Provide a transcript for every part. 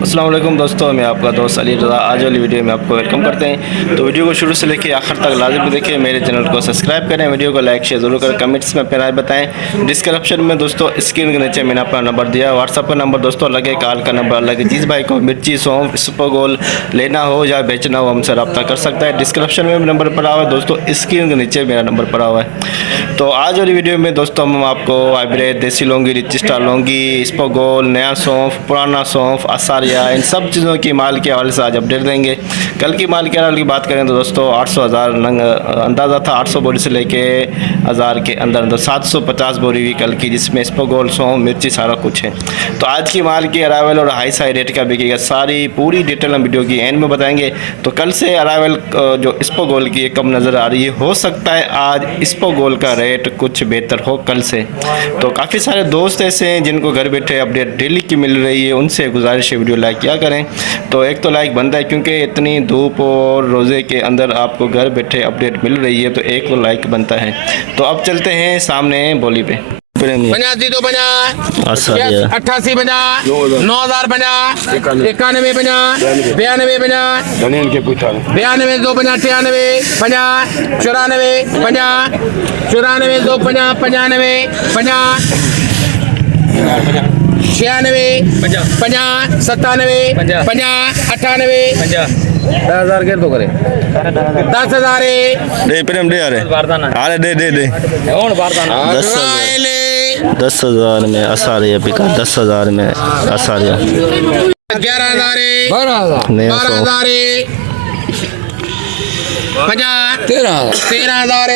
अस्सलाम वालेकुम दोस्तों, मैं आपका दोस्त अली रज़ा। आज वाली वीडियो में आपको वेलकम करते हैं। तो वीडियो को शुरू से लेकर आखिर तक लाजिम देखिए। मेरे चैनल को सब्सक्राइब करें, वीडियो को लाइक शेयर जरूर करें, कमेंट्स में अपनी राय बताएं। डिस्क्रिप्शन में दोस्तों स्क्रीन के नीचे मैंने अपना नंबर दिया, व्हाट्सअप का नंबर दोस्तों अलग है, कॉल का नंबर अलग है। जिस भाई को मिर्ची सौंफ इसबगोल लेना हो या बेचना हो हमसे रब्ता कर सकता है। डिस्क्रिप्शन में नंबर पड़ा हुआ है दोस्तों, स्क्रीन के नीचे मेरा नंबर पड़ा हुआ है। तो आज वाली वीडियो में दोस्तों हम आपको हाइब्रिड देसी लौंगी, रिच स्टार लौंगी, इसबगोल, नया सौंफ, पुराना सौंफ, असारिया, इन सब चीज़ों की माल के हवाले से आज अपडेट देंगे। कल की माल के हवाले की बात करें तो दोस्तों 800,000 नंग अंदाज़ा था, 800 बोरी से लेके 1000 के अंदर अंदर 750 बोरी हुई कल की, जिसमें इसबगोल, सौंफ, मिर्ची सारा कुछ है। तो आज की माल की अरावल और हाई साई रेट का बिकेगा, सारी पूरी डिटेल हम वीडियो की एंड में बताएंगे। तो कल से अरावल जो इसबगोल की कम नज़र आ रही है, हो सकता है आज इसबगोल का रेट कुछ बेहतर हो कल से। तो काफ़ी सारे दोस्त ऐसे हैं जिनको घर बैठे अपडेट डेली की मिल रही है, उनसे गुजारिश है वीडियो लाइक किया करें। तो एक तो लाइक बनता है क्योंकि इतनी धूप और रोज़े के अंदर आपको घर बैठे अपडेट मिल रही है, तो एक तो लाइक बनता है। तो अब चलते हैं सामने बोली पे। 85 तो 50 88 50 9000 50 91 50 92 50 92 2 50 93 50 50 94 50 94 2 50 95 50 96 50 97 50 98 10,000 के तो करे 10,000 दे प्रेम दे यार, अरे दे दे दे 10,000 में असारिया बिका, 10,000 में असारिया 11,000 12,000 50 13,000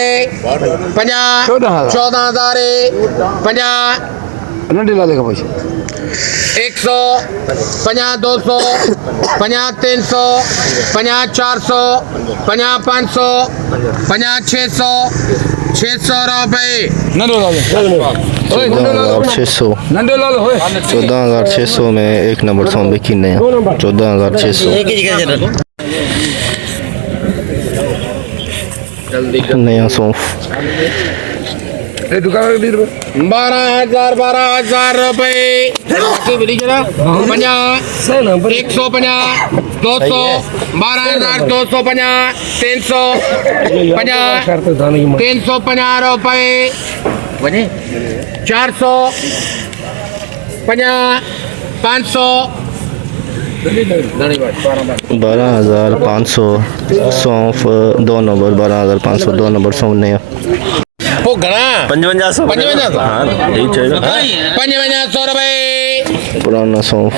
50 14,000 50 100 50 200 50 300 50 400 50 500 50 600 600 रुपये 14,600 में एक नंबर सौंफ बिकी नया 14,600 नया सौंफ 12,000 रुपये 50 150 200 12,250 300 50 350 रुपये 400 50 500 12,500 सौंफ 2 नंबर 12,500 2 नंबर सौंफ नया वो घना 5500 रुपये पुराना सौंफ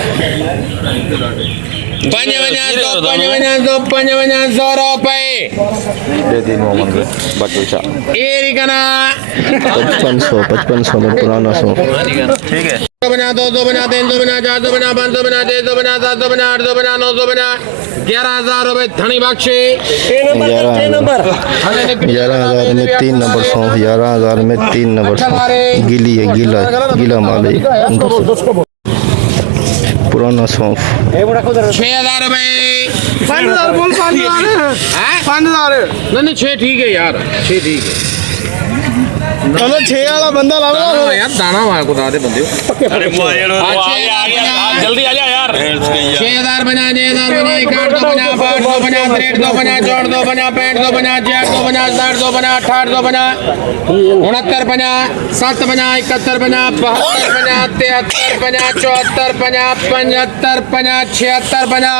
5500 रुपये एरिकना 5500 में पुराना सौंफ। ठीक है, 200 बना 300 बना 400 बना 500 बना 600 बना 700 बना 800 बना 900 बना 11,000 रुपये धनी बख्शे 11,000 में 3 नंबर सौंफ, 11,000 में 3 नंबर सौंफ गीली है, गीला माल है। पुराना सौंफ 6,000 रुपये 5,000 बोल 5,000 नहीं 6 ठीक है यार, 6 ठीक है। चलो 6 वाला बंदा ला लो यार, दाना वाला को दादे बंदे जल्दी आ जा यार। 6,000 बना 6,000 बना 1,800 बना 500 बना 350 बना 400 बना 500 बना 400 बना 700 बना 800 बना 69 बना 7 बना 71 बना 72 बना 73 बना 74 बना 75 बना 76 बना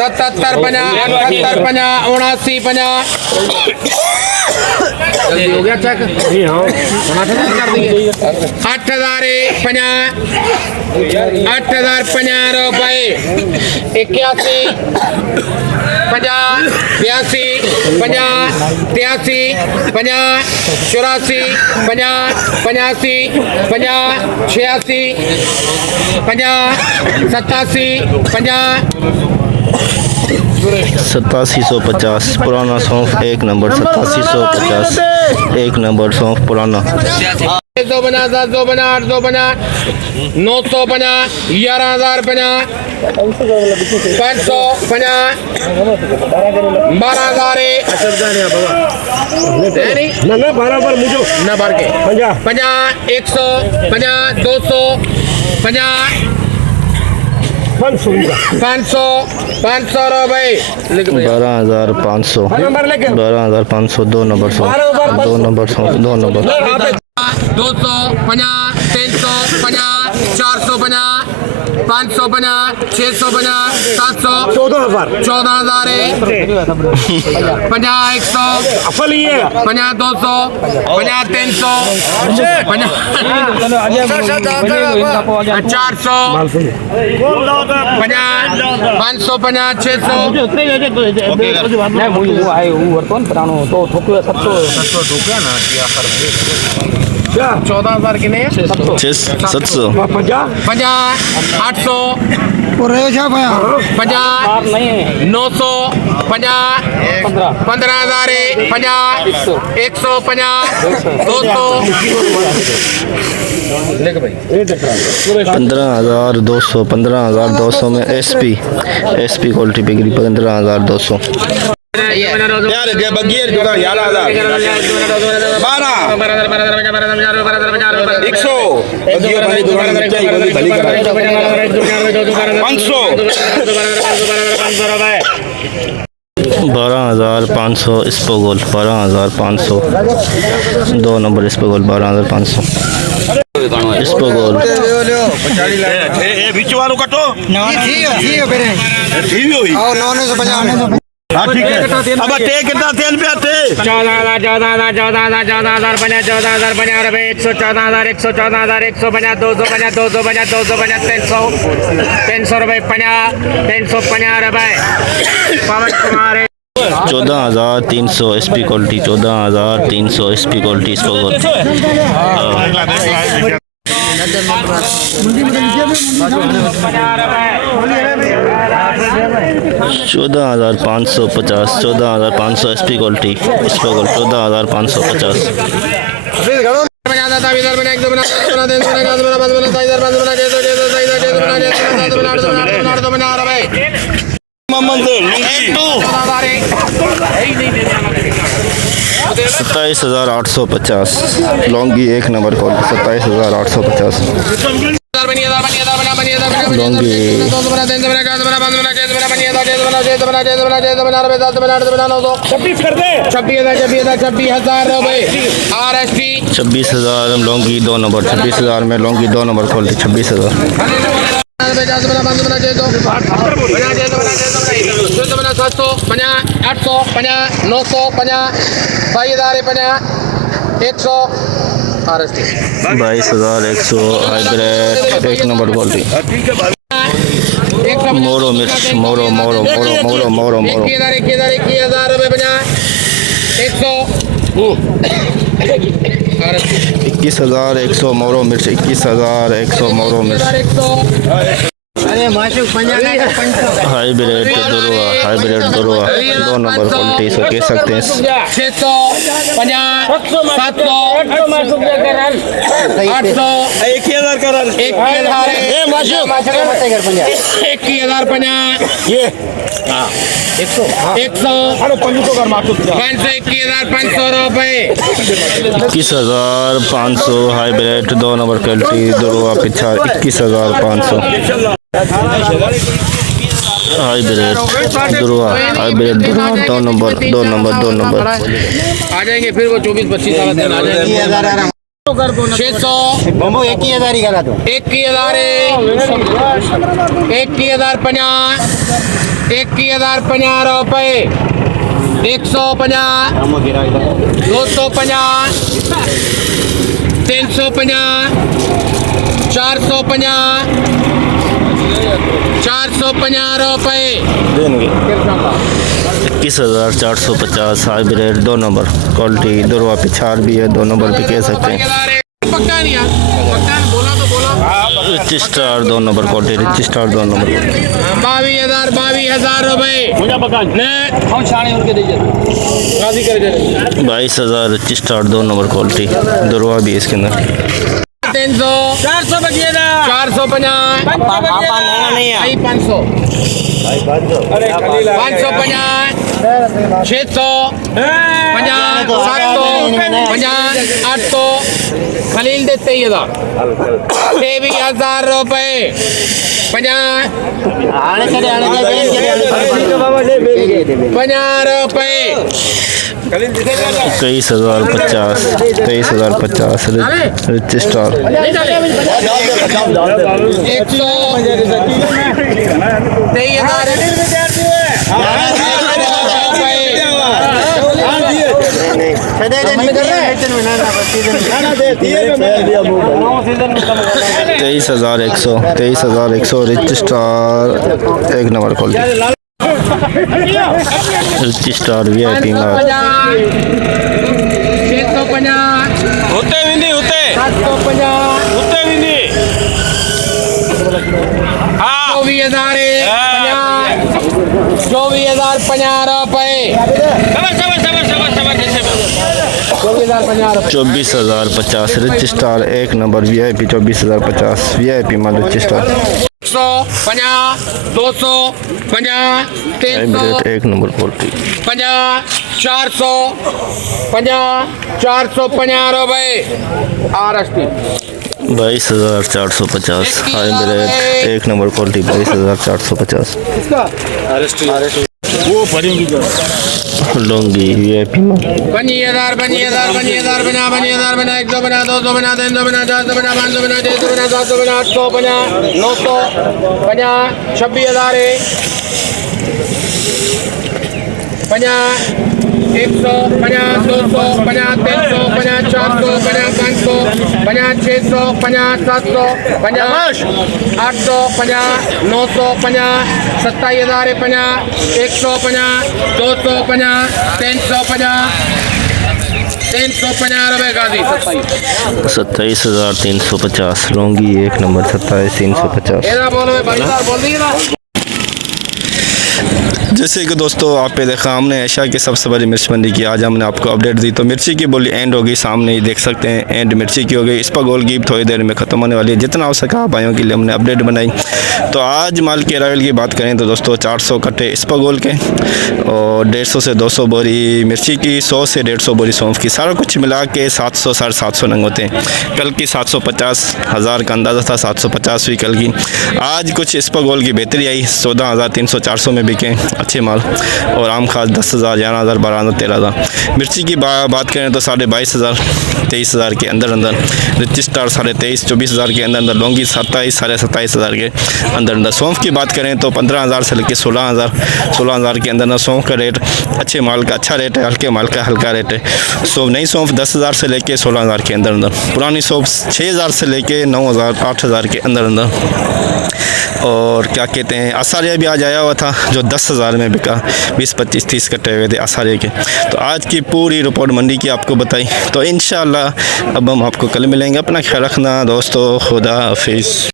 77 बना 78 बना 79 बना जल्दी हो गया चेक। 8,050 रुपये 81 50 82 50 83 50 84 50 85 50 86 50 87 50 8750 पुराना सौंफ 1 नंबर 8750 1 नंबर सौंफ पुराना 600 बना 700 बना 800 बना 900 बना 11,000 बना 500 बना 12,000 ना 12 पर मुझे ना बार के 50 100 50 200 50 500 500 रुपए लिख भैया 12,500 12,500 2 नंबर 100 2 नंबर 100 2 नंबर 250 350 450 550 650 700 14,000 50 100 50 200 50 300 50 400 50 550 600 14,000 कितने 700 50 800 50 900 50 15,000 50 150 200 लिख भाई 15,200 15,200 में एसपी क्वालिटी बिक्री 15,200 यार बगियर का 11,000 12 100 बगियर वाली दुकान में क्या बोली भली करा 500 12,500 स्पोगोल 12,500 2 नंबर स्पोगोल 12,500 स्पोगोल बीच वालों कटो ठीक हुई हाँ ठीक है अब टे कितना तेल पे आते 14,000 14,000 14,000 50 14,000 50 रुपए 114,000 114,000 150 250 250 250 300 रुपए 50 350 रुपए Pawan Kumar 14,300 SP quality 14,300 SP quality स्पोगोल 14,550 14,500 एसपी क्वालिटी स्पोगोल 14,550 27,850 लौंगी 1 नंबर क्वालिटी 27,850 लौंगी 26,000 रुपए RST 26,000 लौंगी 2 नंबर 26,000 में लौंगी 2 number quality 26,000 22,100 hybrid 1 number quality मोरो मिर्च मोरो 21,000 रुपए 21,100 मोरो मिर्च 21,100 मोरो मिर्च हाइब्रिड दुरुआ 2 नंबर क्वालिटी इसको कह सकते हैं 650 700 800 1,000 का 21,050 ये 100 21,500 रुपए 21,500 हाइब्रिड 2 नंबर क्वालिटी दुरुआ पिछा 21,500 हाइब्रिड दुरुआ 2 नंबर आ जाएंगे फिर वो 24-25 साल दिन आ जाएंगे 600 21,000 ही करा दो 21,050 रुपए 150 250 350 450 रुपए 21,450 हाइब्रिड 2 नंबर क्वालिटी दुरुआ पिछाड़ भी है 2 नंबर भी कह सकते हैं पक्का नहीं यार पक्का बोला तो बोला rich star 2 number quality rich star 2 number 22,000 रुपए 22,000 रिच स्टार 2 नंबर क्वालिटी दुरुआ भी है इसके अंदर 300 450 500 600 50 700 800 खलील दे 23,000 रुपए ₹50 23,050 23,050 रिच स्टार 23,100 रिच स्टार एक number quality rich star VIP माल 650 होते विंदी होते 750 होते विंदी हाँ 24,050 24,050 रिच स्टार एक नंबर VIP 24,050 VIP माल रिच स्टार 150 250 300 एक नंबर क्वालिटी 50 400 ₹50 RST 22,450 हाइब्रिड एक नंबर क्वालिटी 22,450 लुंगी VIP माल 50,000 50,000 बना 1 2 बना 2 बना 3 बना 4 बना 5 बना 6 बना 7 बना 800 बना 900 बना 26,000 50 100 50 200 50 300 50 400 50 500 50 600 50 700 50 800 50 900 50 27,000 50 150 250 350 ₹350 गाजी 27,350 लुंगी एक नंबर 27,350 बोलो भाई साहब बोल दिए ना जैसे कि दोस्तों आप पे देखा हमने एशिया की सबसे बड़ी मिर्च मंडी की आज हमने आपको अपडेट दी तो मिर्ची की बोली एंड होगी सामने ही देख सकते हैं एंड मिर्ची की हो गई इस पर गोल की थोड़ी देर में ख़त्म होने वाली है जितना हो सका भाइयों के लिए हमने अपडेट बनाई तो आज माल के अराइवल की बात करें तो दोस्तों 400 कट्टे इस पर गोल के और 150 से 200 बोरी मिर्ची की 100 से 150 बोरी सौंफ की सारा कुछ मिला के 700 750 नंग होते हैं कल की 750 हज़ार का अंदाज़ा था 750 हुई कल की आज कुछ इस पर गोल की बेहतरी आई 14,300 400 में बिके अच्छे माल और आम खास 10,000 11,000 12,000 13,000 मिर्ची की बात करें तो 22,500 23,000 के अंदर रिच स्टार 23,500 24,000 के अंदर लौंगी 27 27,500 के अंदर सौंफ की बात करें तो 15,000 से लेकर 16,000 के अंदर सौंफ का रेट अच्छे माल का अच्छा रेट है हल्के माल का हल्का रेट है नई सौंफ 10,000 से लेकर 16,000 के अंदर पुरानी सौंफ 6,000 से लेकर 9,000 8,000 के अंदर और क्या कहते हैं आसारिया भी आज आया हुआ था जो 10,000 में बिका 20 25 30 कट्टे हुए थे आसारिया के तो आज की पूरी रिपोर्ट मंडी की आपको बताई तो इंशाल्लाह अब हम आपको कल मिलेंगे अपना ख्याल रखना दोस्तों खुदा हाफिज़।